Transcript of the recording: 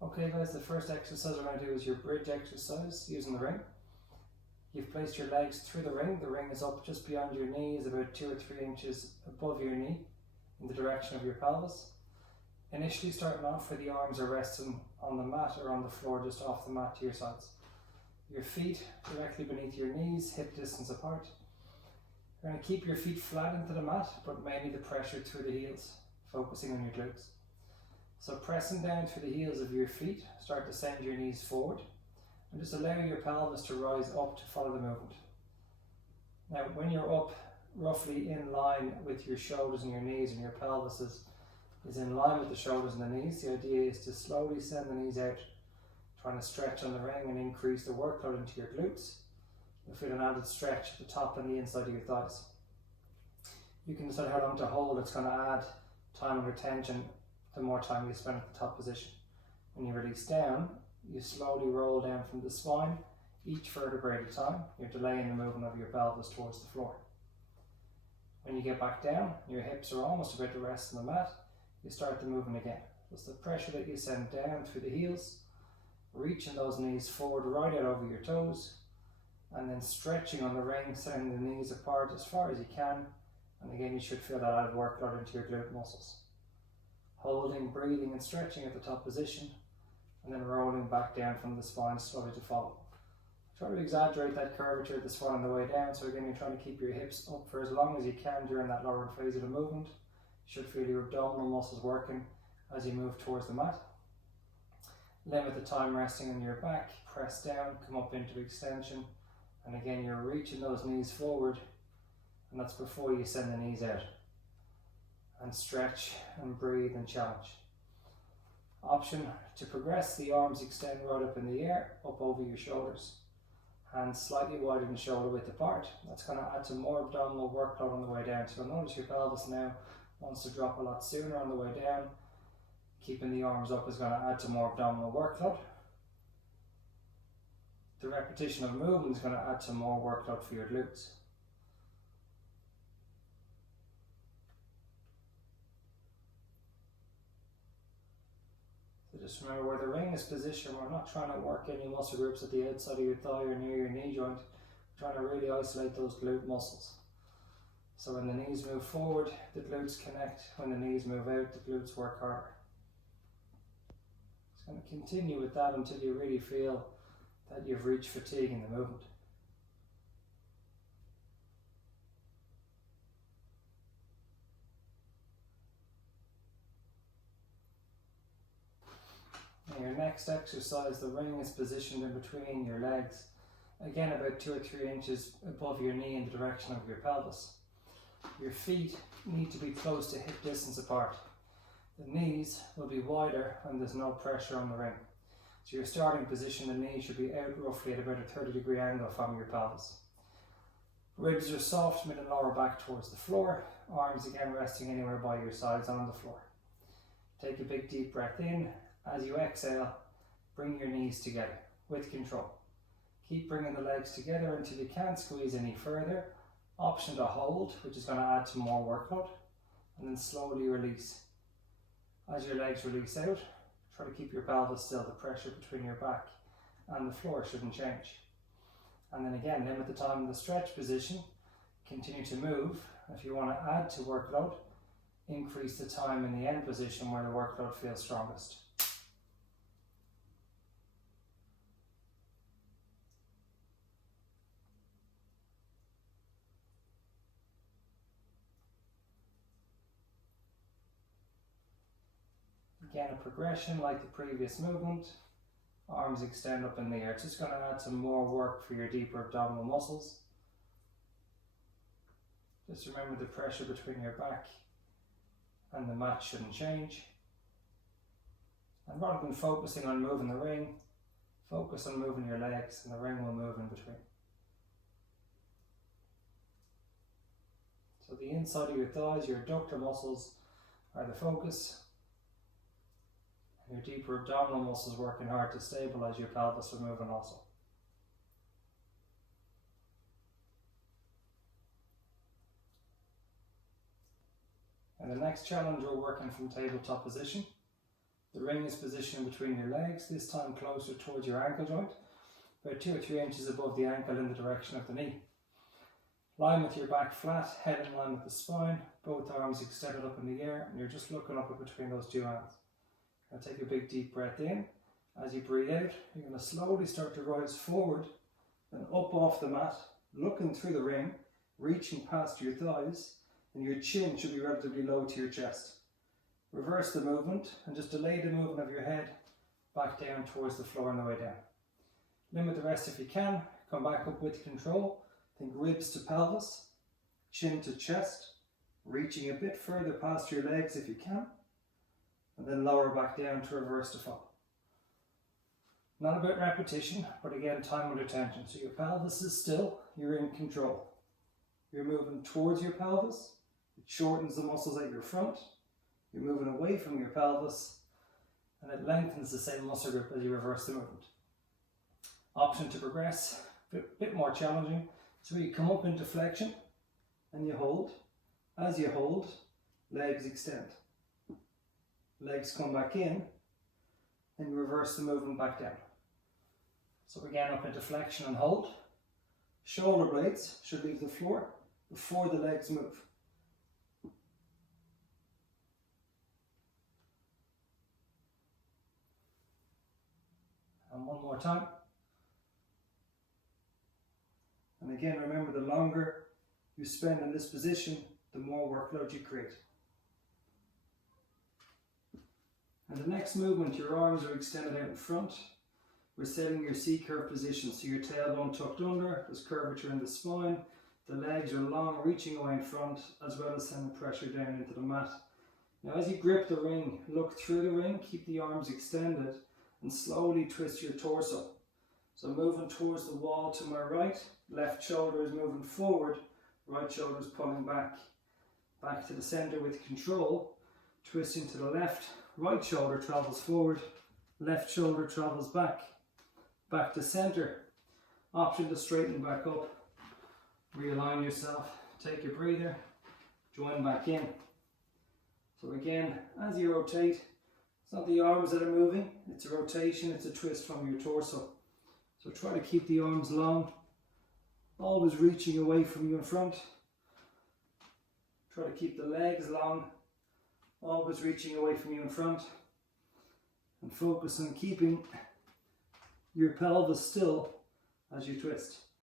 Okay guys, the first exercise we're going to do is your bridge exercise using the ring. You've placed your legs through the ring is up just beyond your knees, about 2 or 3 inches above your knee in the direction of your pelvis. Initially starting off where the arms are resting on the mat or on the floor just off the mat to your sides. Your feet directly beneath your knees, hip distance apart. You're going to keep your feet flat into the mat, but mainly the pressure through the heels, focusing on your glutes. So pressing down through the heels of your feet, start to send your knees forward and just allow your pelvis to rise up to follow the movement. Now when you're up roughly in line with your shoulders and your knees and your pelvis is in line with the shoulders and the knees, the idea is to slowly send the knees out, trying to stretch on the ring and increase the workload into your glutes. You'll feel an added stretch at the top and the inside of your thighs. You can decide how long to hold. It's going to add time under tension the more time you spend at the top position. When you release down, you slowly roll down from the spine, each vertebrae at a time. You're delaying the movement of your pelvis towards the floor. When you get back down, your hips are almost about to rest on the mat. You start the movement again. Just the pressure that you send down through the heels, reaching those knees forward right out over your toes, and then stretching on the ring, sending the knees apart as far as you can. And again, you should feel that added workload into your glute muscles. Holding, breathing and stretching at the top position, and then rolling back down from the spine slowly to follow. Try to exaggerate that curvature of the spine on the way down, so again you're trying to keep your hips up for as long as you can during that lower phase of the movement. You should feel your abdominal muscles working as you move towards the mat. Limit the time resting on your back, press down, come up into extension, and again you're reaching those knees forward, and that's before you send the knees out. And stretch and breathe and challenge. Option to progress, the arms extend right up in the air, up over your shoulders. Hands slightly wider than shoulder width apart. That's going to add to more abdominal workload on the way down. So notice your pelvis now wants to drop a lot sooner on the way down. Keeping the arms up is going to add to more abdominal workload. The repetition of movement is going to add to more workload for your glutes. Just remember where the ring is positioned, we're not trying to work any muscle groups at the outside of your thigh or near your knee joint. We're trying to really isolate those glute muscles. So when the knees move forward, the glutes connect. When the knees move out, the glutes work harder. It's going to continue with that until you really feel that you've reached fatigue in the movement. In your next exercise, the ring is positioned in between your legs, again about 2 or 3 inches above your knee in the direction of your pelvis. Your feet need to be close to hip distance apart. The knees will be wider when there's no pressure on the ring. So your starting position, the knees should be out roughly at about a 30-degree angle from your pelvis. Ribs are soft, mid and lower back towards the floor, arms again resting anywhere by your sides on the floor. Take a big deep breath in. As you exhale, bring your knees together with control. Keep bringing the legs together until you can't squeeze any further. Option to hold, which is going to add to more workload, and then slowly release. As your legs release out, try to keep your pelvis still. The pressure between your back and the floor shouldn't change. And then again, limit the time in the stretch position. Continue to move. If you want to add to workload, increase the time in the end position where the workload feels strongest. Again, a progression like the previous movement. Arms extend up in the air. It's just going to add some more work for your deeper abdominal muscles. Just remember the pressure between your back and the mat shouldn't change. And rather than focusing on moving the ring, focus on moving your legs and the ring will move in between. So the inside of your thighs, your adductor muscles are the focus. Your deeper abdominal muscles working hard to stabilize your pelvis for moving also. And the next challenge, we're working from tabletop position. The ring is positioned between your legs, this time closer towards your ankle joint, about 2 or 3 inches above the ankle in the direction of the knee. Line with your back flat, head in line with the spine, both arms extended up in the air, and you're just looking up in between those two hands. Now take a big deep breath in. As you breathe out, you're going to slowly start to rise forward and up off the mat, looking through the ring, reaching past your thighs, and your chin should be relatively low to your chest. Reverse the movement and just delay the movement of your head back down towards the floor on the way down. Limit the rest if you can. Come back up with control. Think ribs to pelvis, chin to chest, reaching a bit further past your legs if you can, and then lower back down to reverse the fall. Not about repetition, but again, time under tension. So your pelvis is still, you're in control. You're moving towards your pelvis, it shortens the muscles at your front. You're moving away from your pelvis, and it lengthens the same muscle group as you reverse the movement. Option to progress, a bit more challenging. So you come up into flexion, and you hold. As you hold, legs extend. Legs come back in, and you reverse the movement back down. So again, up into flexion and hold. Shoulder blades should leave the floor before the legs move. And one more time. And again, remember, the longer you spend in this position, the more workload you create. And the next movement, your arms are extended out in front. We're setting your C-curve position, so your tailbone tucked under, there's curvature in the spine, the legs are long, reaching away in front, as well as sending pressure down into the mat. Now as you grip the ring, look through the ring, keep the arms extended, and slowly twist your torso. So moving towards the wall to my right, left shoulder is moving forward, right shoulder is pulling back. Back to the center with control, twisting to the left, right shoulder travels forward, left shoulder travels back. Back to center. Option to straighten back up. Realign yourself, take a breather, join back in. So again, as you rotate, it's not the arms that are moving, it's a rotation, it's a twist from your torso. So try to keep the arms long, always reaching away from you in front. Try to keep the legs long, always reaching away from you in front. And focus on keeping your pelvis still as you twist.